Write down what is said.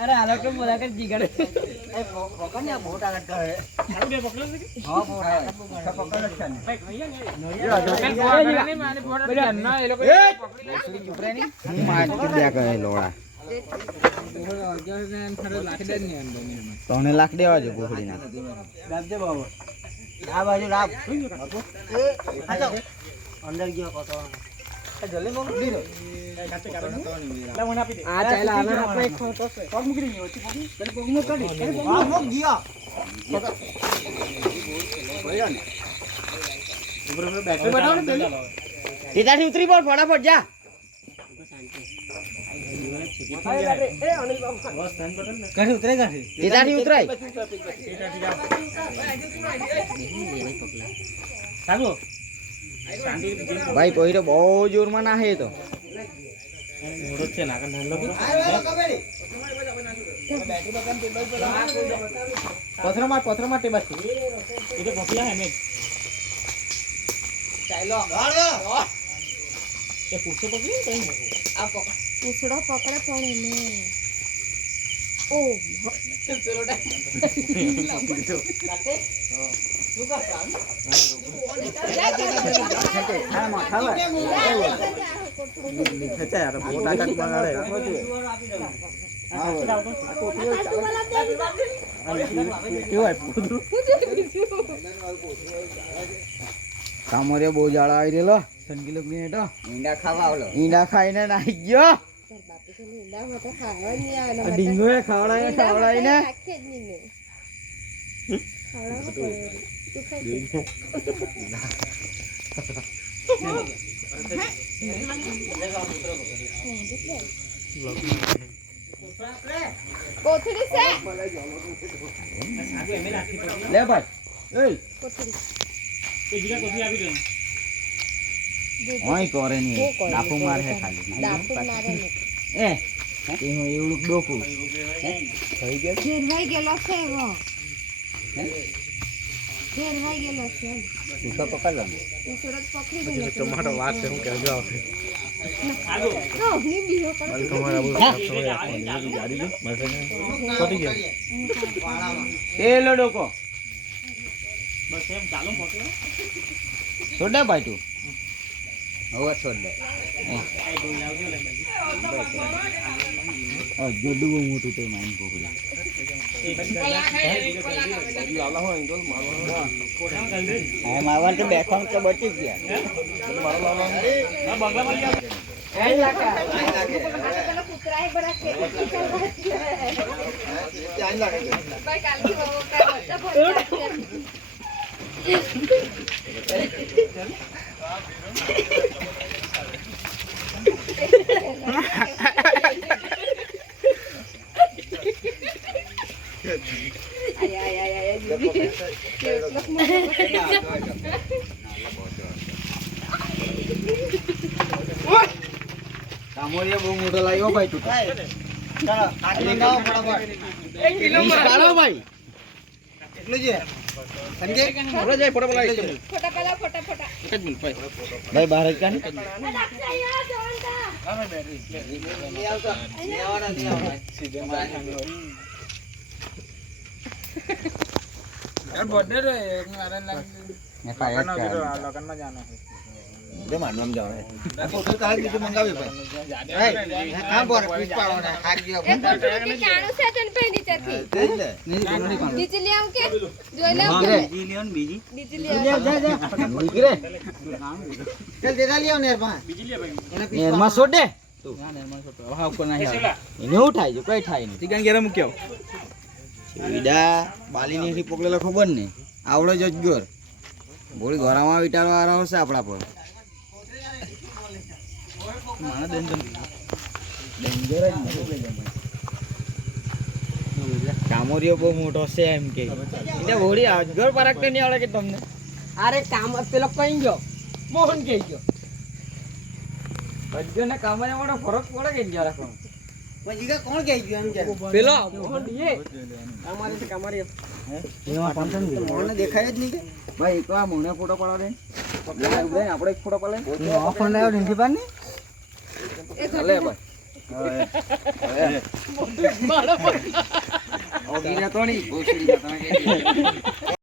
अरे आलो तो बोला कर जिगर એ પકડ ને બહુ તાકાત કરે ચાલુ બે પકડો ને હા બહુ તાકાત પકડ છે ને ભાઈ તને લાખ દેવા જો ગોખડી ના દાબજે બાબુ આ બાજુ લાવ અંદર ગયો કતો જલ્દી મોક દીધો લા મને આપી દે आ चाला आना આપણે એક ફોટો છે પગ મૂકી દે ઓછી પગ પેલે પગ મૂક કાઢી પેલે પગ મૂક ગયો ભયા ને ઉપર ઉપર બેઠો બનાવ ને પેલે સીધાથી ઉતરી પડ ફટાફટ જા એ Anil Babu bus stand button ને કાઢી ઉતરે કાઢી સીધાથી ઉતરાય સાગો ભાઈ કોઈ તો બહુ જોરમાં ના હે તો મોડો છે ના કાન લો પથરામાં ટેબલ છે એ તો ભોકલા હે મે ચાલો એ પૂછો પકડી કઈ આ પકડ પૂછડો પકડે પણ એને ઓ પેલો કાટે શું કા કામ હા માં ખાવા ખેંચા યાર બહુ તાકાત મારે કામરે બહુ જાળા આવી રેલો સંગીલો મિનિટો ઈંડા ખાવા આવલો ઈંડા ખાઈને નાહી ગયો બાપુ તો લીલા હોતા ખાવા નહીં આવે આ ડીંગોએ ખવડાવીને રાખે જ નહીં ને ખાવા પડે તું ખાઈ કોથળી છે લે ભાઈ એય કોથળી એ જીગા કોથી આપી દે ઓય કરે ની ડાપુ માર હે ખાલી દાપુ મારે ને એ તે હું એવડું ડોકું થઈ ગયો ઘેરવાઈ ગયેલો છે એવો ઘેરવાઈ ગયેલો છે પૂછો પકડ લો તું સુરત પકડી ગયેલો ટમાટો વાત છે હું કહેજો આવે તો ની બીજો પર તમારા બહુ ગાડી પડી ગયો પેલો ડોકો બસ એમ ચાલો પકડો છોડ દે ભાઈ તું હવે છોડ દે જોડું બહુ મોટું તો માઇન પકડી હા મારવાનું તો બેઠવાનું તો બચી ગયા પેલો કૂતરાએ બડા ખેતી ભાઈ કાલથી બહુ કા બચ્ચા કામોરિયા બહુ મોટો લાગ્યો ભાઈ તું ચાલો ભાઈ એટલું છે સંજય ફોટો જાય ફોટો બોલાવી દે ફોટા પેલા ફોટા ભાઈ બહાર જ કાને यार बर्थडे रे मारे મેં પાયા જ लगन में जाना है દે માંડવામાં જવાનું आ फोटो तार बीजू मंगावी भाई हां बोर पीछ पाडवाना हाक दियो એ તો કે ચાણું છે તને પેલી ચરથી તે જ ને નીચે લે આવ કે જોઈ લે નીકળે जी लियोन बीजी નીચે લે जा जा નીકળે चल दे लियो नेर पा बीजी ले भाई નેરમાં છોડ દે તું હા ઉપર નહીં આવે એને હું થાય છે કઈ થાય નહીં ટીકાન ઘેરે મૂક્યો વીડા બાલીની થી પકડેલો ખબર ને આવડો જ અજગર બોલી ઘોરામાં વિટારો આરો હશે આપણા પર માણા ડેન્જર ડેન્જર જ ને કામોરિયો બહુ મોટો છે એમ કે એટલે બોડી અજગર પરાગતે નહીં આવડે કે તમને अरे काम पेलो कहीं गयो मोहन के गयो अजगर ने काम में मोटो फरक पड़े के जरा को जीगा कौन कह गयो हम जरा पेलो मोहन ये हमारे से कमारी એમાં ટેન્શન નહીં मोने देखाय જ નહીં કે ભાઈ એક આ મોને ફોટો પડાવ દે આપણે એક ફોટો પડાવ ફોન લાવ્યો નથી પાની એ લે ભાઈ મારો બીજા તો નહીં બહુ સીડી તમે